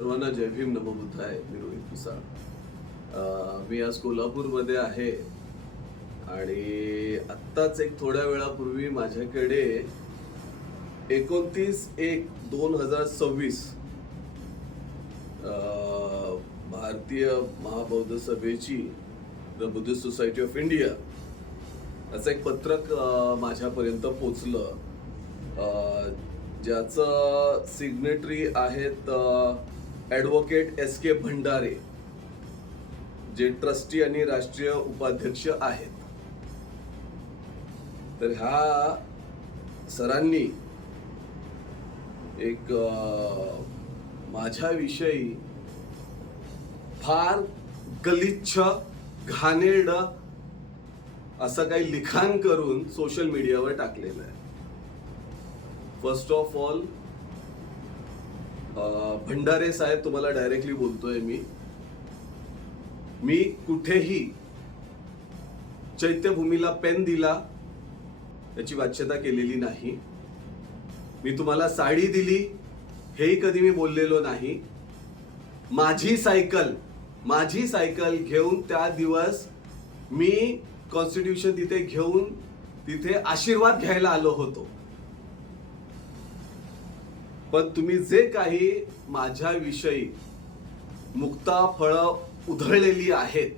सर्वांना जय भीम नमोबुद्धाय मी रोहित पिसाळ. मी आज कोल्हापूरमध्ये आहे आणि आत्ताच एक थोड्या वेळापूर्वी माझ्याकडे एकोणतीस एक दोन हजार सव्वीस भारतीय महाबौद्ध सभेची the Buddhist society of India असं एक पत्रक माझ्यापर्यंत पोचलं. अं, ज्याचं सिग्नेटरी आहेत ॲडव्होकेट एस के भंडारे जे ट्रस्टी आणि राष्ट्रीय उपाध्यक्ष आहेत. तर ह्या सरांनी एक माझ्याविषयी फार गलिच्छ घाणेरड असं काही लिखाण करून सोशल मीडियावर टाकलेलं आहे. फर्स्ट ऑफ ऑल भंडारे साहेब तुम्हाला डायरेक्टली बोलतोय मी. मी कुठेही चैत्यभूमीला पेन दिला याची वाच्यता केलेली नाही. मी तुम्हाला साडी दिली हेही कधी मी बोललेलो नाही. माझी सायकल माझी सायकल घेऊन त्या दिवस मी कॉन्स्टिट्यूशन तिथे घेऊन तिथे आशीर्वाद घ्यायला आलो होतो. पण तुम्ही जे काही माझ्याविषयी मुक्ता फळं उधळलेली आहेत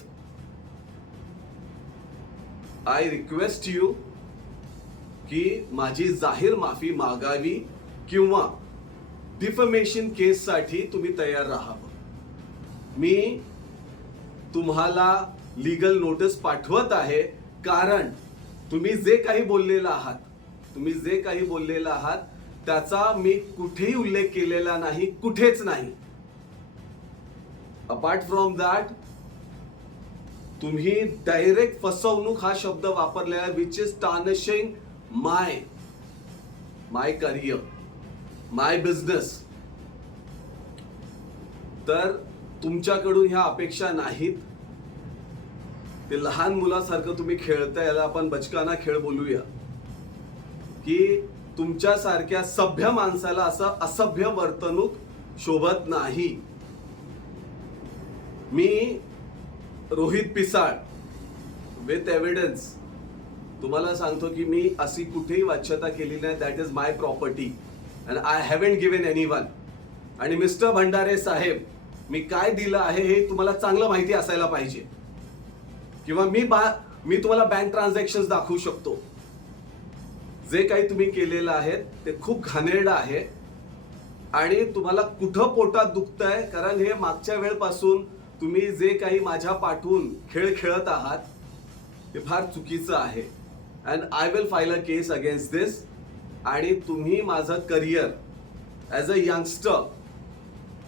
आय रिक्वेस्ट यू की माझी जाहीर माफी मागावी किंवा डिफमेशन केससाठी तुम्ही तयार राहावं मी तुम्हाला लीगल नोटीस पाठवत आहे कारण तुम्ही जे काही बोललेलं आहात तुम्ही जे काही बोललेलं आहात त्याचा मी कुठेही उल्लेख केलेला नाही कुठेच नाही. अपार्ट फ्रॉम दॅट तुम्ही डायरेक्ट फसवणूक हा शब्द वापरलेला which is tarnishing my my career my business तर तुमच्याकडून ह्या अपेक्षा नाहीत. ते लहान मुलासारखं तुम्ही खेळता याला आपण बचकाना खेळ बोलूया. की तुमच्यासारख्या सभ्य माणसाला असं असभ्य वर्तणूक शोभत नाही. मी रोहित पिसाळ विथ एव्हिडन्स तुम्हाला सांगतो की मी अशी कुठेही वाच्यता केली नाही. That is my property and I haven't given any one आणि मिस्टर भंडारे साहेब मी काय दिलं आहे हे तुम्हाला चांगलं माहिती असायला पाहिजे. किंवा मी बा मी तुम्हाला बँक ट्रान्झॅक्शन दाखवू शकतो. जे काही तुम्ही केलेलं आहे ते खूप घाणेरडं आहे. आणि तुम्हाला कुठं पोटात दुखतंय कारण हे मागच्या वेळपासून तुम्ही जे काही माझ्या पाठवून खेळ खेळत आहात ते फार चुकीचं आहे. And I will file a case against this आणि तुम्ही माझं करिअर ॲज अ यंगस्टर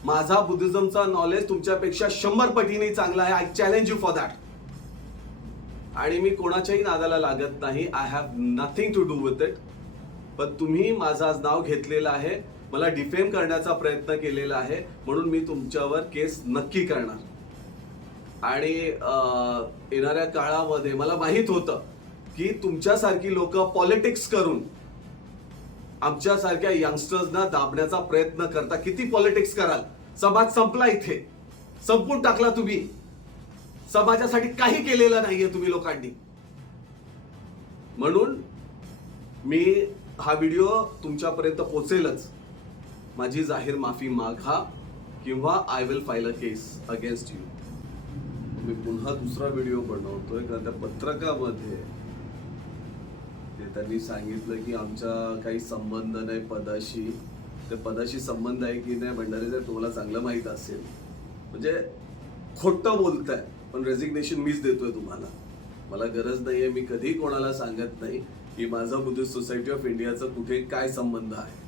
माझा बुद्धिझमचा नॉलेज तुमच्यापेक्षा शंभर पटीने चांगला आहे. I challenge you for that आणि मी कोणाच्याही नादाला लागत नाही. I have nothing to do with it पण तुम्ही माझं आज नाव घेतलेलं आहे. मला डिफेम करण्याचा प्रयत्न केलेला आहे. म्हणून मी तुमच्यावर केस नक्की करणार. आणि येणाऱ्या काळामध्ये मला माहीत होतं की तुमच्यासारखी लोक पॉलिटिक्स करून आमच्यासारख्या यंगस्टर्सना दाबण्याचा प्रयत्न करता. किती पॉलिटिक्स कराल? समाज संपला इथे. संपून टाकला तुम्ही. समाजासाठी काही केलेलं नाहीये तुम्ही लोकांनी. म्हणून मी हा व्हिडिओ तुमच्यापर्यंत पोचेलच माझी जाहीर माफी मागा किंवा I will file a case against you मी पुन्हा दुसरा व्हिडिओ बनवतोय कारण त्या पत्रकामध्ये ते त्यांनी सांगितलं की आमचा काही संबंध नाही पदाशी. त्या पदाशी संबंध आहे की नाही भंडारे साहेब तुम्हाला चांगलं माहीत असेल. म्हणजे खोटं बोलताय. पण रेजिग्नेशन मीच देतोय तुम्हाला. मला गरज नाही आहे मी कधी कोणाला सांगत नाही की माझा बुद्धिस्ट सोसायटी ऑफ इंडियाचा कुठे काय संबंध आहे.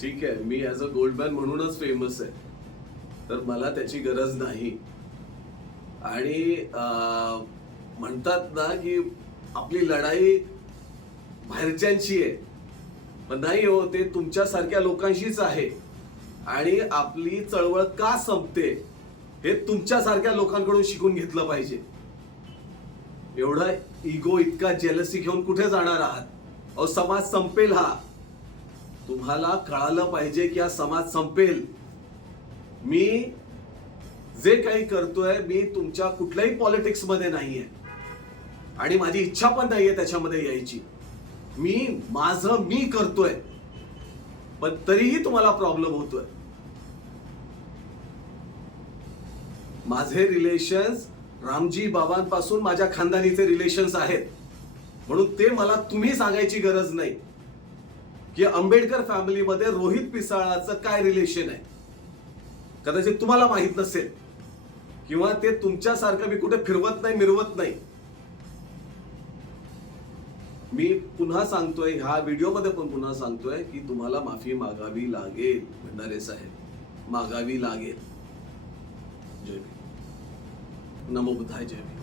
ठीक आहे मी ॲज अ गोल्डमॅन म्हणूनच फेमस आहे. तर मला त्याची गरज नाही. आणि म्हणतात ना की आपली लढाई बाहेरच्यांशी आहे. पण नाही हो ते तुमच्यासारख्या लोकांशीच आहे. आणि आपली चळवळ का संपते? हे तुमच्यासारख्या लोकांकडून शिकून घेतलं पाहिजे. एवढा इगो इतका जेलसी घेऊन कुठे जाणार आहात? अहो समाज संपेल हा. तुम्हाला कळालं पाहिजे की हा समाज संपेल. मी जे काही करतोय मी तुमच्या कुठल्याही पॉलिटिक्समध्ये नाहीये. आणि माझी इच्छा पण नाहीये त्याच्यामध्ये यायची. मी माझं मी करतोय. पण तरीही तुम्हाला प्रॉब्लेम होतोय. माझे रिलेशन्स रामजी बाबांपासून माझ्या खानदानीचे रिलेशन्स आहेत. म्हणून ते मला तुम्ही सांगायची गरज नाही. की आंबेडकर फॅमिलीमध्ये रोहित पिसाळाचं काय रिलेशन आहे? कदाचित तुम्हाला माहीत नसेल. किंवा ते तुमच्यासारखं मी कुठे फिरवत नाही मिरवत नाही. मी पुन्हा सांगतोय ह्या व्हिडिओमध्ये पण पुन्हा सांगतोय की तुम्हाला माफी मागावी लागेल भंडारे साहेब. मागावी लागेल. जय भीम नमो बुद्धाय जय भीम